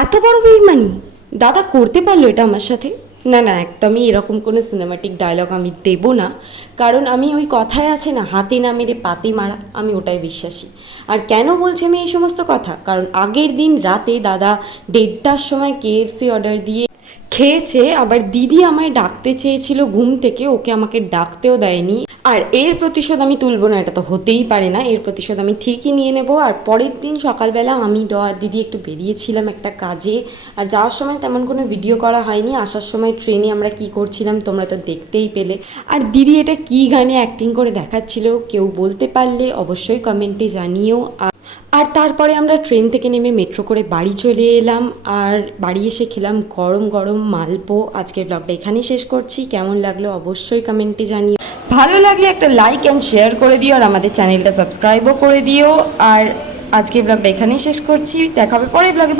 এত বড় বেইমানি দাদা করতে পারলো এটা আমার সাথে? না না, একদমই এরকম কোনো সিনেমাটিক ডায়লগ আমি দেবো না। কারণ আমি ওই কথায় আছে না, হাতে না মেরে পাতে মারা, আমি ওটাই বিশ্বাসী। আর কেন বলছি আমি এই সমস্ত কথা? কারণ আগের দিন রাতে দাদা 1:30টার সময় কেএফসি অর্ডার দিয়ে খেয়েছে, আবার দিদি আমায় ডাকতে চেয়েছিল ঘুম থেকে, ওকে আমাকে ডাকতেও দেয়নি। আর এর প্রতিশোধ আমি তুলব না, এটা তো হতেই পারে না। এর প্রতিশোধ আমি ঠিকই নিয়ে নেব। আর পরের দিন সকালবেলা আমি আর দিদি একটু বেরিয়েছিলাম একটা কাজে, আর যাওয়ার সময় তেমন কোনো ভিডিও করা হয়নি। আসার সময় ট্রেনে আমরা কি করছিলাম তোমরা তো দেখতেই পেলে। আর দিদি এটা কি গানে অ্যাক্টিং করে দেখাচ্ছিল, কেউ বলতে পারলে অবশ্যই কমেন্টে জানিও। আর তারপরে আমরা ট্রেন থেকে নেমে মেট্রো করে বাড়ি চলে এলাম, আর বাড়ি এসে খেলাম গরম গরম মালপো। আজকের ব্লগটা এখানেই শেষ করছি। কেমন লাগলো অবশ্যই কমেন্টে জানিও। ভালো লাগলে একটা লাইক অ্যান্ড শেয়ার করে দিও, আর আমাদের চ্যানেলটা সাবস্ক্রাইবও করে দিও। আর আজকের ব্লগটা এখানেই শেষ করছি, দেখা হবে পরের ব্লগে।